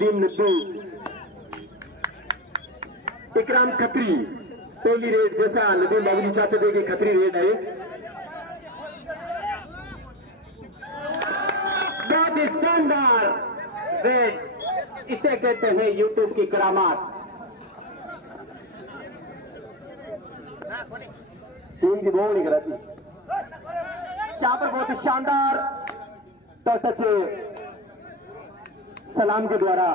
नदीम नद्दू, इकराम खत्री। पहली रेड जैसा नदीम बाबूजी चाहते थे कि खत्री रेड आए। बहुत ही शानदार रेड, इसे कहते हैं यूट्यूब की करामात। टीम की बॉल नहीं कराती। यहाँ पर बहुत ही शानदार टच सलाम के द्वारा,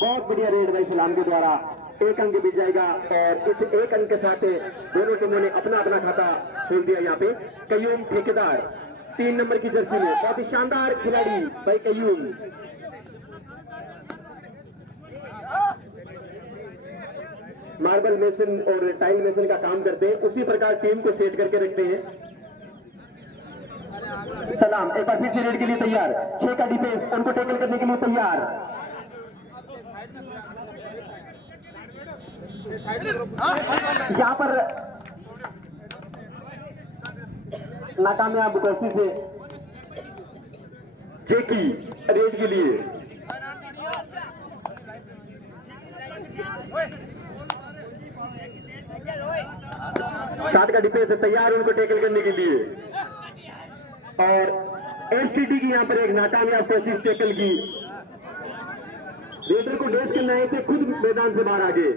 बहुत बढ़िया रेड भाई सलाम के द्वारा। एक अंक मिल जाएगा और इस एक अंक के साथ दोनों टीमों ने अपना अपना खाता खोल दिया। यहाँ पे कयूम ठेकेदार 3 नंबर की जर्सी में, बहुत ही शानदार खिलाड़ी भाई कयूम। मार्बल मेसन और टाइल मेसन का काम करते हैं, उसी प्रकार टीम को सेट करके रखते हैं। सलाम एक बार फिर से रेड के लिए तैयार, 6 का डिफेंस, उनको टैकल करने के लिए तैयार। यहां पर नाकामयाब कोशिश है जेकी रेड के लिए। सात का डिफेंस तैयार उनको टैकल करने के लिए। और एसटीडी की यहां पर एक नाकामयाब कोशिश टैकल की। रेडर को डैश करना है थे, खुद मैदान से बाहर आ गए।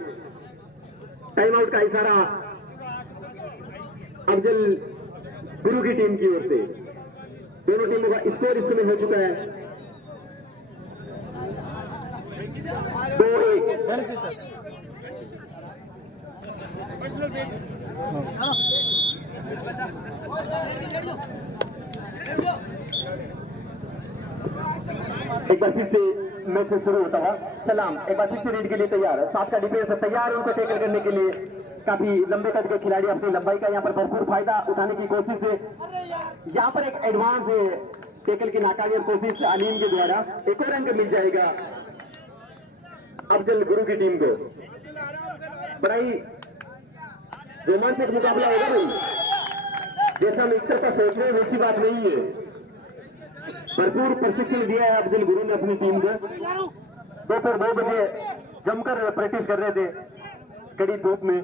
टाइम आउट का इशारा अफजल गुरु की टीम की ओर से। दोनों टीमों का स्कोर इस समय हो चुका है 2-1। एक बार फिर से मैच शुरू होता हुआ सलाम एक बार फिर से रेड के लिए तैयार है। 7 का डिफेंस तैयार उनको टैकल करने के लिए। काफी लंबे कद के खिलाड़ी अपनी लंबाई का यहाँ पर भरपूर फायदा उठाने की कोशिश है। यहाँ पर एक एडवांस टैकल की नाकामयाब कोशिश अलीम के द्वारा। एक और अंक मिल जाएगा अफजल गुरु की टीम को। बड़ा ही रोमांचक मुकाबला होगा भाई, जैसा हम इस तरह का सोच रहे हैं वैसी बात नहीं है। भरपूर प्रशिक्षण दिया है अफजल गुरु ने अपनी टीम को। दोपहर 2 बजे जमकर प्रैक्टिस कर रहे थे कड़ी धूप में।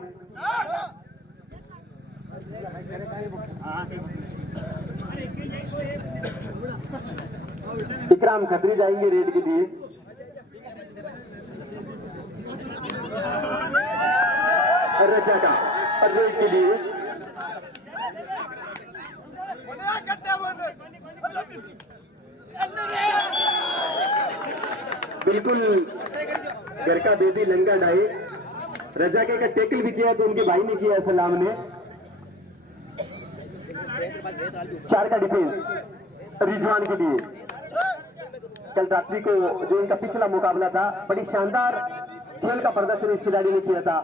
इकराम खत्री जाएंगे रेड के लिए। रजा का रेड के लिए बिल्कुल घर का बेबी लंगा डाई। रजा के का टैकल भी किया तो उनके भाई ने किया सलाम ने। 4 का डिफेंस रिजवान के लिए। कल रात्रि को जो इनका पिछला मुकाबला था, बड़ी शानदार खेल का प्रदर्शन इस खिलाड़ी ने किया था।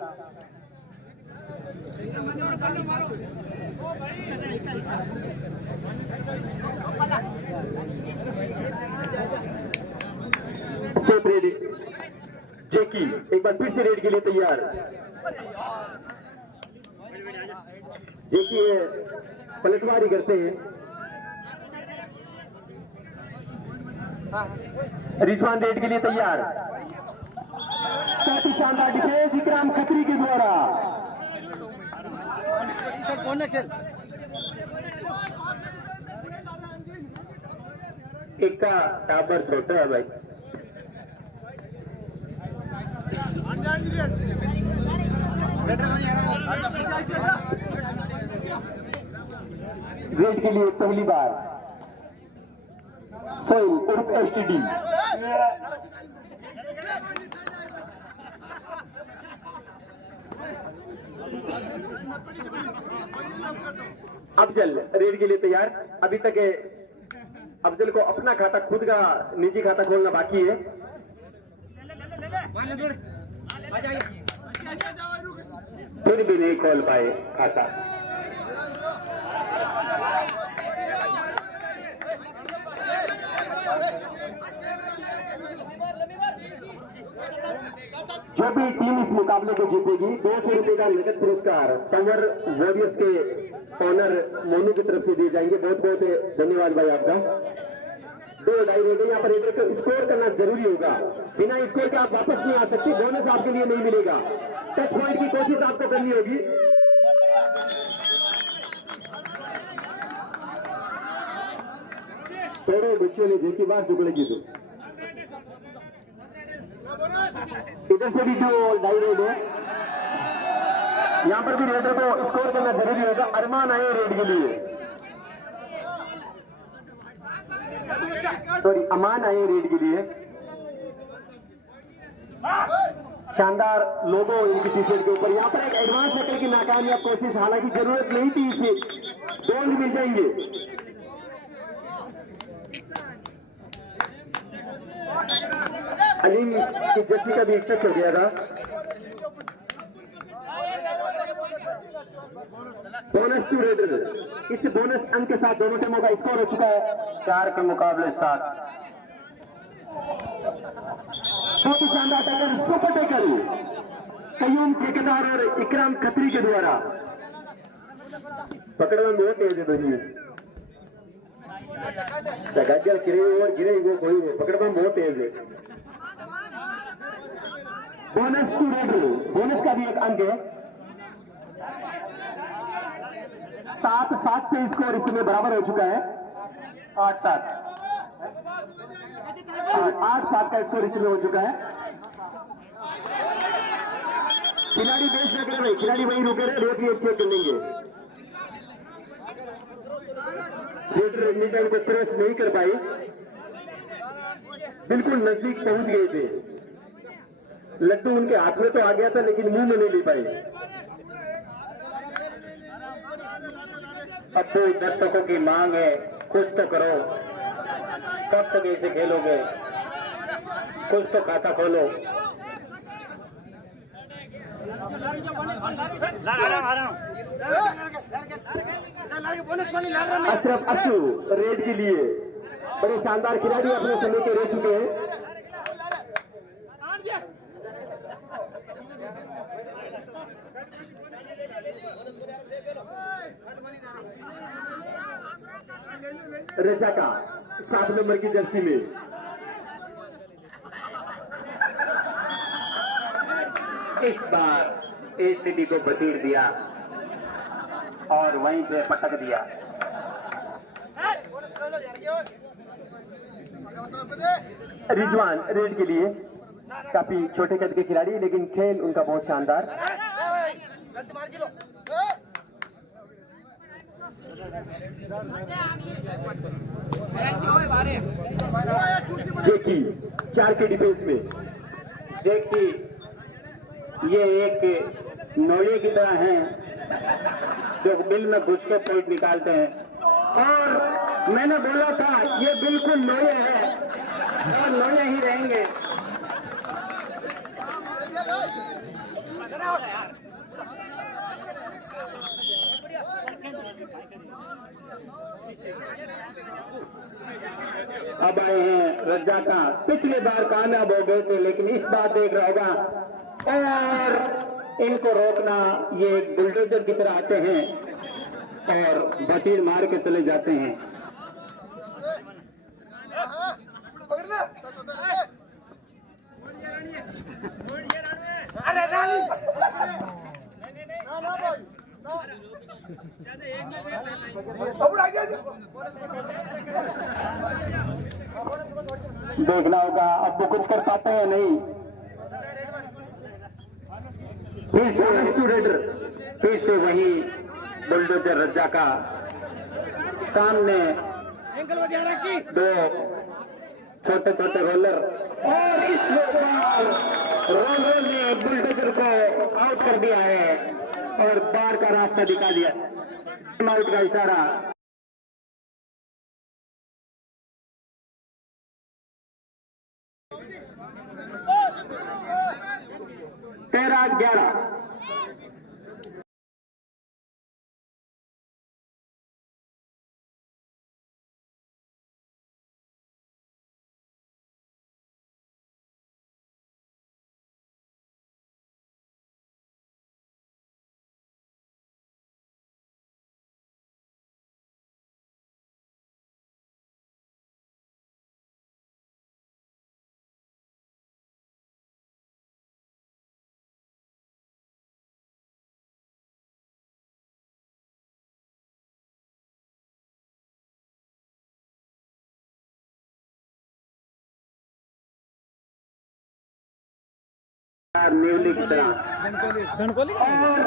सेफ रेड जेकी एक बार फिर से रेड के लिए तैयार। जेकी पलटवारी करते हैं। रिजवान रेड के लिए तैयार। बहुत ही शानदार डिफेंस इकराम खत्री के द्वारा। एक का टाबर छोटा है भाई। रेड के लिए पहली बार सोइल उर्फ एसटीडी। अफजल रेड के लिए तैयार। अभी तक अफजल को अपना खाता, खुद का निजी खाता खोलना बाकी है। फिर भी नहीं खोल पाए खाता। जो भी टीम इस मुकाबले को जीतेगी 200 रुपए का नगद पुरस्कार कंवर वॉरियर्स के ऑनर मोनू की तरफ से दिए जाएंगे। बहुत बहुत धन्यवाद भाई आपका। 2 ढाई रेड है। यहाँ पर रेडर को स्कोर करना जरूरी होगा, बिना स्कोर के आप वापस नहीं आ सकते, बोनस आपके लिए नहीं मिलेगा। टच पॉइंट की कोशिश आपको करनी होगी। थोड़े बच्चों ने देखी बात जुगड़ेगी तो इधर से भी 2 ढाई रेड है। यहाँ पर भी रेडर को स्कोर करना जरूरी होगा। अरमान आए रेड के लिए, सॉरी अमान आए रेड के लिए। शानदार लोगो इनकी टी शर्ट के ऊपर। यहाँ पर एक एडवांस नकल की नाकामयाब कोशिश, हालांकि जरूरत नहीं थी इसे, गोल्ड मिल जाएंगे। अलीम की जर्सी का भी एक टच हो गया था। बोनस टू रेडर, इस बोनस अंक के साथ दोनों टीमों का स्कोर हो चुका है 4 के मुकाबले 7। बहुत ही शानदार टक्कर, सुपर टक्कर कयूम ठेकेदार और इकराम खत्री के द्वारा। पकड़ना बहुत तेज है दोनों, गजल गिरे वो कोई वो पकड़ना बहुत तेज है। बोनस टू रेडर, बोनस का भी एक अंक है। 7-7 से स्कोर इसमें बराबर हो चुका है। 8-7 8-7 का स्कोर इसमें हो चुका है। खिलाड़ी बेच लग रहे भाई, खिलाड़ी वहीं रुके रहे, रेफरी चेक कर लेंगे। रेडर मिडल को क्रॉस नहीं कर पाई, बिल्कुल नजदीक पहुंच गए थे। लड्डू उनके हाथ में तो आ गया था लेकिन मुंह में नहीं ले पाए। अब तो दर्शकों की मांग है, कुछ तो करो, कब तक ऐसे खेलोगे, कुछ तो खाता खोलो। अशरफ अशु रेड के लिए बड़े शानदार खिलाड़ी अपने समय के रह चुके हैं। रजा का 7 नंबर की जर्सी में इस बार एसीबी को बतीर दिया और वहीं पे पटक दिया। रिजवान रेड के लिए काफी छोटे कद के खिलाड़ी, लेकिन खेल उनका बहुत शानदार। जेकी 4 के डिफेंस में। जेकी ये एक नौले की तरह हैं जो बिल में घुस के पॉइंट निकालते हैं, और मैंने बोला था ये बिल्कुल नौले है और नौले ही रहेंगे। अब आए हैं रज्जाका, पिछली बार कामयाब हो गए थे लेकिन इस बार देख रहा होगा, और इनको रोकना, ये एक बुलडोजर की तरह आते हैं और बचीर मार के चले जाते हैं। देखना होगा अब वो कुछ कर पाते हैं नहीं। फिर से वही बुलडोजर रज्जा का सामने 2 छोटे छोटे रोलर, और इस बार रोलर ने बुलडोजर को आउट कर दिया है और बार का रास्ता दिखा दिया। आउट का इशारा। 13-11। नेवले की तरह। और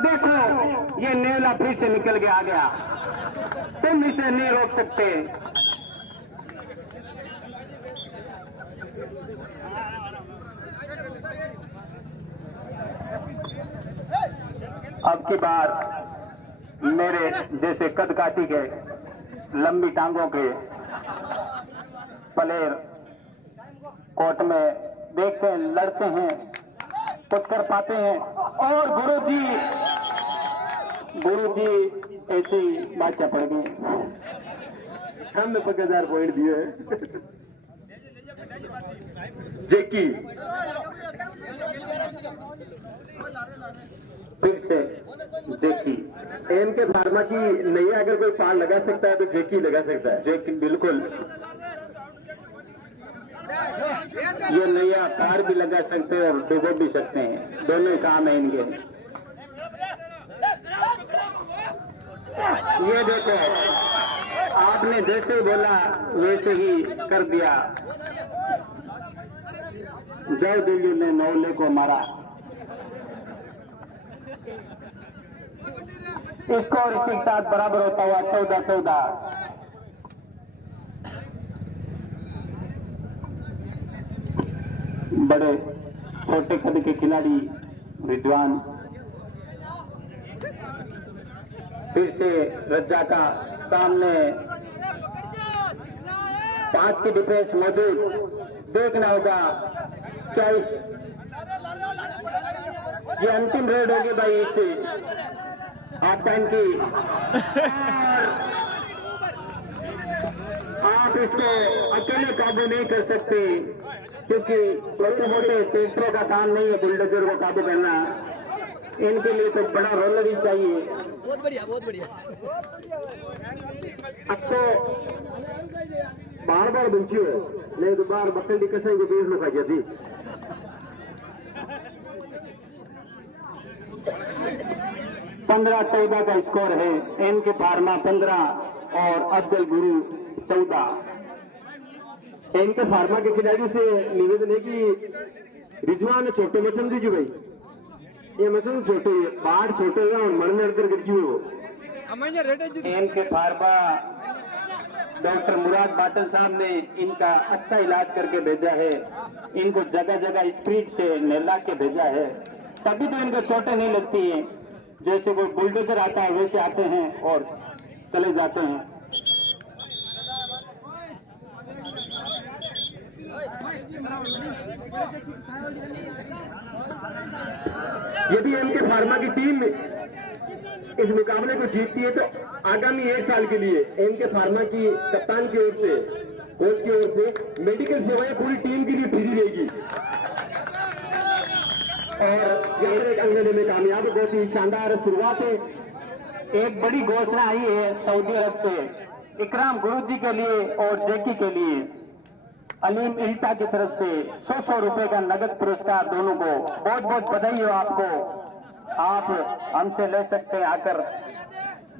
देखो ये नेवला फिर से निकल के आ गया, तुम इसे नहीं रोक सकते। अब की बार मेरे जैसे कदकाठी के लंबी टांगों के प्लेयर कोर्ट में देखते हैं, लड़ते हैं, कुछ कर पाते हैं। और गुरुजी ऐसी बाचा पड़ गई, सामने 50,000 पॉइंट दिए जेकी। फिर से जेकी, एम के फार्मा की नैया अगर कोई पार लगा सकता है तो जेकी लगा सकता है। जेकी बिल्कुल ये नैया पार भी लगा सकते हैं और डुबो भी सकते हैं, दोनों ही काम है इनके। ये देखो आपने जैसे बोला वैसे ही कर दिया। जय दिल्ली ने नौले को मारा। स्कोर इसी के साथ बराबर होता हुआ 14-14। बड़े छोटे कद के खिलाड़ी रिजवान, फिर से रज्जा का सामने 5 की डिफेंस मौजूद। देखना होगा क्या ये अंतिम रेड होगी भाई इसे हाफ टाइम की। और आप इसको अकेले काबू नहीं कर सकते, क्योंकि छोटे मोटे ट्रैक्टरों का काम नहीं है बुलडोजर को काबू करना। इनके लिए तो बड़ा रोलर ही चाहिए। बहुत बढ़िया, बहुत बढ़िया। अब तो बार बार बंची हो नहीं तो बार बक्कन की कसम के बीच में खा जाती। 15-14 का स्कोर है। एम के फार्मा 15 और अब्दुल गुरु 14। एम के फार्मा के खिलाड़ी से निवेदन है कि रिजवान छोटे मौसम दीजिए भाई, ये मौसम छोटे बाढ़ छोटे है और मन में अंतर गिर वो। एम के फार्मा डॉक्टर मुराद बाटल साहब ने इनका अच्छा इलाज करके भेजा है। इनको जगह जगह स्प्रीट से नहला के भेजा है, तभी तो इनको चोटें नहीं लगती हैं। जैसे वो बुलडोजर आता है वैसे आते हैं और चले जाते हैं। यदि एम के फार्मा की टीम इस मुकाबले को जीतती है तो आगामी 1 साल के लिए एम के फार्मा की कप्तान की ओर से, कोच की ओर से मेडिकल सेवाएं पूरी टीम के लिए फ्री रहेगी। और एक अंगने में कामयाब, बहुत ही शानदार शुरुआत है। एक बड़ी घोषणा आई है सऊदी अरब से इकराम गुरुजी के लिए और जेकी के लिए। अलीम इल्टा की तरफ से 100 रुपए का नगद पुरस्कार दोनों को। बहुत बहुत बधाई हो आपको। आप हमसे ले सकते हैं आकर,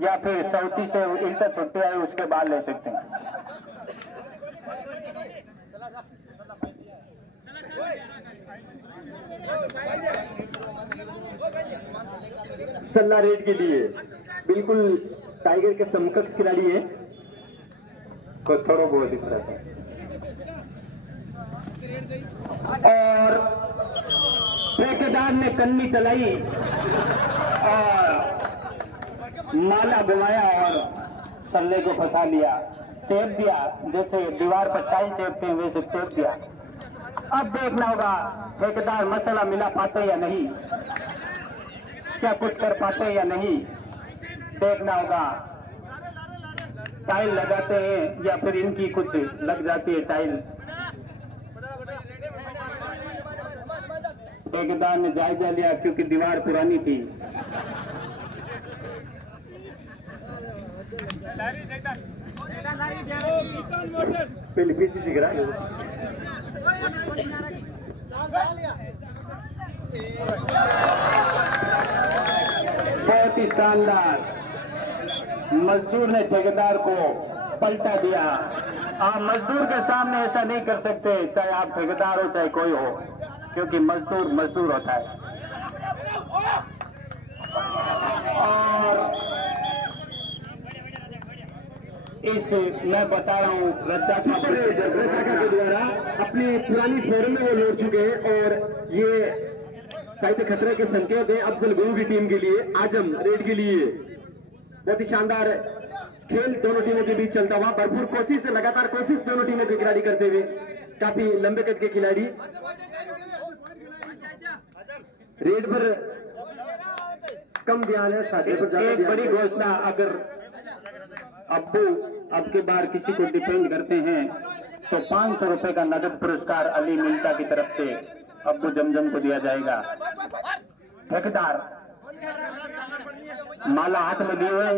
या फिर सऊदी से इल्टा छुट्टी आए उसके बाद ले सकते हैं। सल्ला रेड के लिए बिल्कुल टाइगर के समकक्ष खिलाड़ी है, थोड़ा बहुत दिख रहा है। और ठेकेदार ने कन्नी चलाई और माला घुमाया और सल्ले को फंसा लिया, चेप दिया। जैसे दीवार पर टाइल चेपते हैं वैसे चेप दिया। अब देखना होगा ठेकेदार मसला मिला पाते या नहीं, क्या कुछ कर पाते या नहीं, देखना होगा। टाइल लगाते हैं या फिर इनकी कुछ लग जाती है टाइल। ठेकेदार ने जायजा लिया क्योंकि दीवार पुरानी थी। सीख रहा है। बहुत ही शानदार, मजदूर ने ठेकेदार को पलटा दिया। आप मजदूर के सामने ऐसा नहीं कर सकते, चाहे आप ठेकेदार हो चाहे कोई हो। क्योंकि मजदूर मजदूर होता है। और इस मैं बता रहा हूँ रज्जा के द्वारा अपनी पुरानी फॉर्म में वो लौट चुके हैं और ये शायद खतरे के संकेत हैं अफजल गुरु की टीम के लिए, आजम रेड के लिए। बहुत ही शानदार खेल दोनों टीमों के बीच चलता हुआ, भरपूर कोशिश से लगातार कोशिश दोनों टीमों के खिलाड़ी करते हुए, काफी लंबे कद के खिलाड़ी। रेड पर कम ध्यान है, साझे पर ज्यादा। एक बड़ी घोषणा, अगर अब्बू अब की बार किसी को डिफेंड करते हैं तो 500 रुपए का नगद पुरस्कार अली मिल्टा की तरफ से अब्बू जमजम को दिया जाएगा। ठेकेदार माला हाथ में लिए हुए,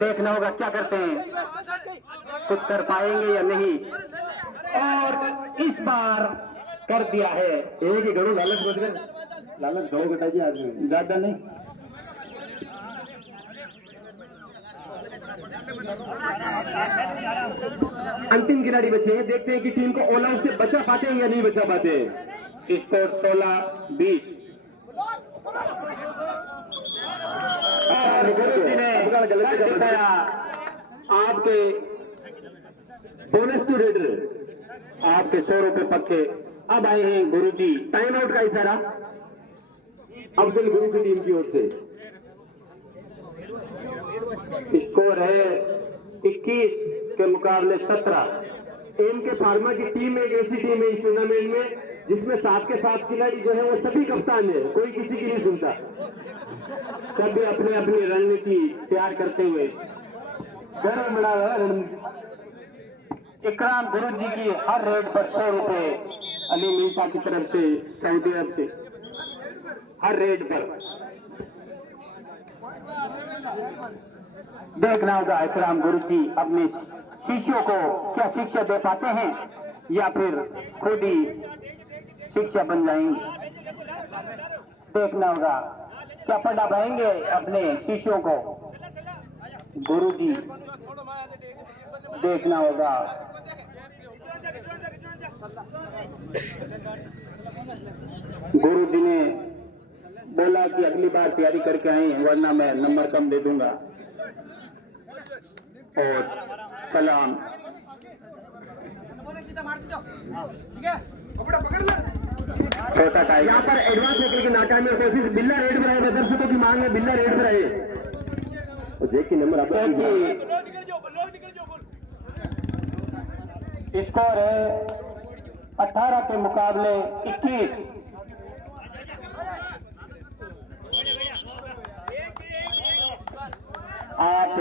देखना होगा क्या करते हैं, कुछ कर पाएंगे या नहीं। और इस बार कर दिया है। एक ही घड़ो लालच बच गए, लालच घड़ो घटाइए आज ज्यादा नहीं। अंतिम खिलाड़ी बचे हैं, देखते हैं कि टीम को ऑल आउट से बचा पाते हैं या नहीं बचा पाते। स्कोर 16-20। आपके बोनस टू रेडर, आपके 100 रुपए पक्के। अब आए हैं गुरुजी। टाइम आउट का इशारा अफजल गुरु की टीम की ओर से। स्कोर है 21 के मुकाबले 17। एम के फार्मा की टीम एक ऐसी टीम है इस टूर्नामेंट में जिसमें 7 के 7 खिलाड़ी जो है वो सभी कप्तान है, कोई किसी की नहीं सुनता। सभी अपने अपनी रणनीति तैयार करते हुए गर्व मिला है। इकराम गुरु जी की हर रेट पर 100 रुपए अली मिल्टा की तरफ से सऊदी अरब से हर रेट पर। देखना होगा इकराम गुरु जी अपने शिष्यों को क्या शिक्षा दे पाते हैं या फिर खुद ही शिक्षा बन जाएंगे। देखना होगा क्या पढ़ा पाएंगे अपने शिष्यों को गुरु जी। देखना होगा। गुरु जी ने बोला कि अगली बार तैयारी करके आए, वरना मैं नंबर कम दे दूंगा। और सलाम। छोटा टाइम यहाँ पर एडवांस लेकर के नाकाम में कोशिश। बिल्ला रेड पर आए, दर्शकों की मांग है बिल्ला रेड पर आए। देखिए नंबर आपका स्कोर है 18 के मुकाबले 21। आप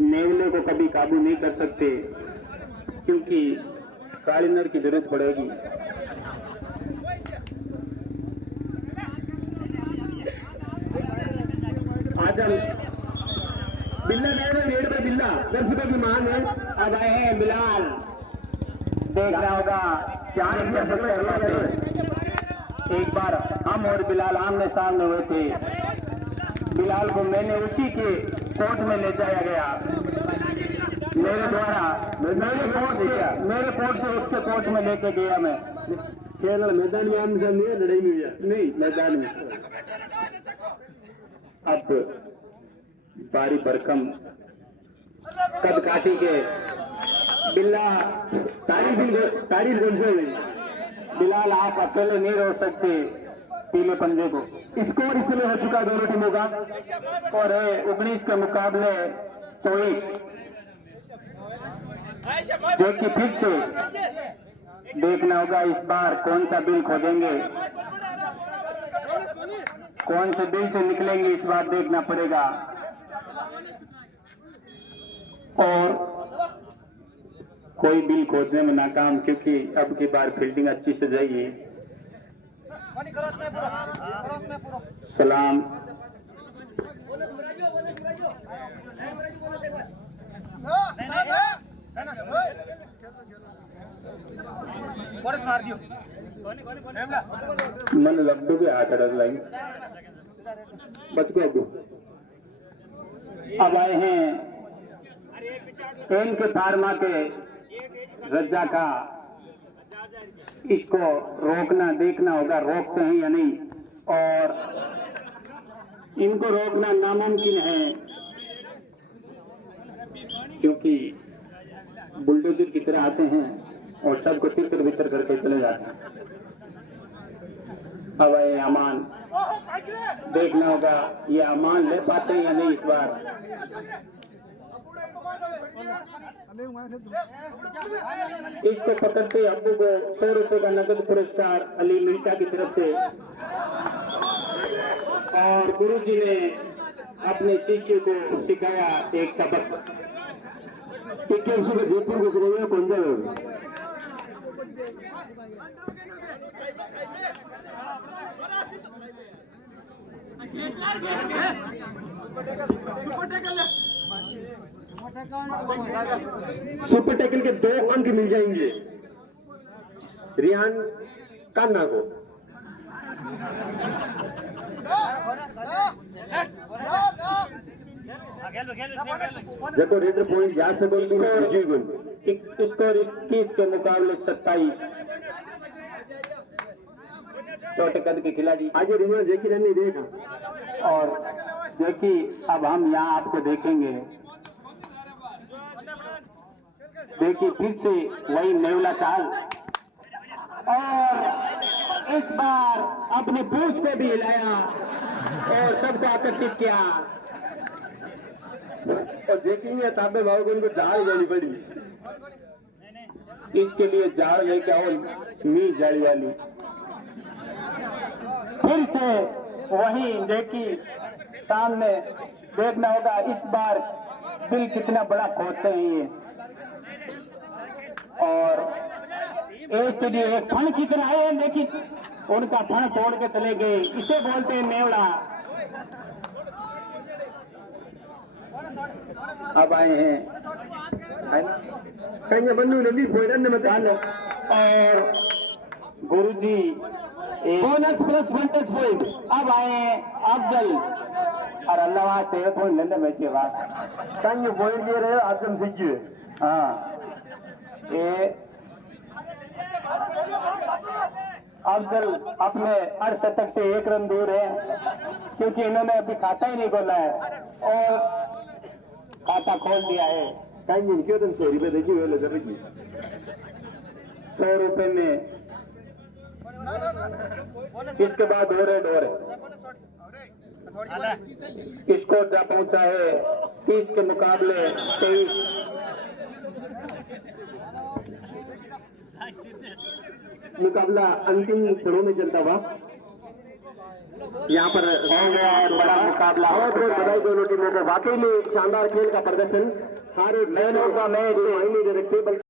नेवले को कभी काबू नहीं कर सकते क्योंकि कालीनर की जरूरत पड़ेगी। आजम बिल्ला रेड पर बिल्ला, दर्शकों की मांग है। अब आए हैं बिलाल। देख रहा होगा 4 एक बार हम और बिलाल आमने सामने हुए थे। बिलाल को मैंने उसी के कोर्ट में ले जाया गया, मेरे द्वारा। मेरे कोर्ट से उसके कोर्ट में लेके गया मैं। केवल मैदान में आमने सामने लड़ाई में हुई नहीं, मैदान में। अब बारी बरकम कद काटी के बिल्ला तारीफ कौन से हुई। बिलाल आप अकेले नहीं रोक सकते पीले पंजे को। स्कोर इस समय हो चुका दोनों टीमों का और 19 के मुकाबले 24। जो कि फिर से देखना होगा इस बार कौन सा बिल खोदेंगे, कौन से बिल से निकलेंगे, इस बार देखना पड़ेगा। और कोई बिल खोदने में नाकाम क्योंकि अब की बार फील्डिंग अच्छी से जाएगी। सलाम। मन लड्डू के हाथ अड़क लाई बच को अब्बू। अब आए हैं एम के फार्मा के रज्जा का इसको रोकना देखना होगा, रोकते हैं या नहीं। और इनको रोकना नामुमकिन है क्योंकि बुलडोजर की तरह आते हैं और सबको तितर बितर करके चले जाते हैं। हवाए अमान देखना होगा ये अमान ले पाते हैं या नहीं इस बार। इसको पकड़ते अब्बू को 100 रुपए का नकद पुरस्कार अली मिर्जा की तरफ से। और गुरुजी ने अपने शिष्य को सिखाया एक सबक। जयपुर को करेगा कौन सा सुपर टैकल के 2 अंक मिल जाएंगे रियान कान्ना को। जको रेडर पॉइंट जा सको स्कोर 21 के मुकाबले 27। छोटे कद के खिलाड़ी आज रिया जेकी रन नहीं देगा। और जेकी अब हम यहाँ आपको देखेंगे। देखिए फिर से वही नेवला चाल और इस बार अपने पूंछ को भी हिलाया और सबको आकर्षित किया। और जेकी ने ताबे भाव को उनको जाल जानी पड़ी। इसके लिए जाल लेके आओ मी जाली वाली। फिर से वही जेकी सामने देखना होगा इस बार दिल कितना बड़ा खोदते हैं ये। और एक के लिए एक फण की तरह आए हैं लेकिन उनका फण तोड़ के चले गए। इसे बोलते हैं नेवला। अब आए हैं कहीं बन्नू नदी पोइडन में डालो। और गुरुजी बोनस प्लस वांटेज पॉइंट। अब आए अफजल और अल्लाह पॉइंट लेने में के बाद कहीं पॉइंट ले रहे आजम सिंह जी। हाँ ये अफजल अपने अर्धशतक से 1 रन दूर है क्योंकि इन्होंने अभी खाता ही नहीं खोला है और खाता खोल दिया है। कहीं क्यों तुम 100 रुपए देखिए वे लग रही 100 रुपए में इसके बाद और है स्कोर जा पहुंचा है 30 के मुकाबले 23। मुकाबला अंतिम क्षणों में चलता हुआ यहाँ पर हो गया और बड़ा मुकाबला। बहुत बहुत बधाई दोनों टीमों को। वाकई में शानदार खेल का प्रदर्शन। हार एक मैच नहीं दे रखे बल्कि